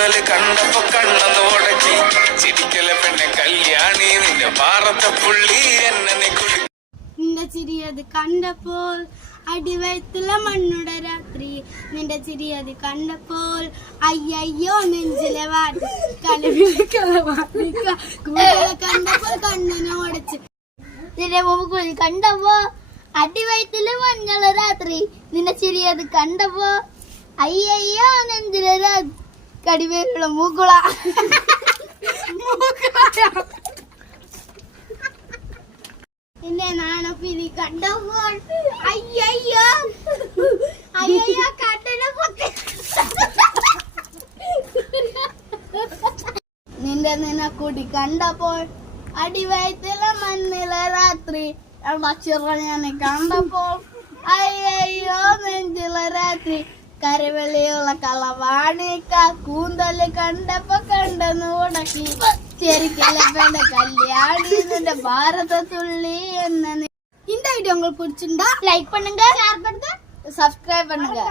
കൂന്തല് കണ്ടപ്പോ കണ്ണൊന്ന് ഉടക്കി ചിരിക്കല പെണ്ണെ കല്യാണി നിന്റെ പാറത്തെ പുള്ളി എന്നെ കുടി നിന്റെ ചിരിയത് കണ്ടപ്പോൾ അടിവയത്തുള്ള മണ്ണുടെ രാത്രി നിന്റെ ചിരിയത് കണ്ടപ്പോൾ അയ്യോ നെഞ്ചിലെ വാട്ട് കണ്ടപ്പോൾ കണ്ണിനെ ഉടച്ച് നിന്റെ മൂക്കുഴി കണ്ടപ്പോ അടിവയത്തില് മഞ്ഞള രാത്രി നിന്റെ ചിരിയത് കണ്ടപ്പോ അയ്യോ നെഞ്ചിലെ കടിവേലുള്ള മൂക്കുള എന്റെ നാണപ്പിരി കണ്ടപ്പോൾ അയ്യോ കട്ടനെ പൊട്ടി നിന്റെ നിനക്കൂടി കണ്ടപ്പോൾ അടിവയത്തിലെ മണ്ണിലെ രാത്രി അക്ഷരനെ കണ്ടപ്പോൾ അയ്യോ നെഞ്ചിലെ രാത്രി കരവെളിയുള്ള കളവാണിക്ക കൂന്തല് കണ്ടപ്പോ കണ്ടെന്ന് ഉടക്കി ചെരിക്കലപ്പന്റെ കല്യാണി നിന്റെ ഭാരത തുള്ളി എന്ന இந்த வீடியோ உங்களுக்கு பிடிச்சிருந்தா லைக் பண்ணுங்க ஷேர் பண்ணுங்க சப்ஸ்கிரைப் பண்ணுங்க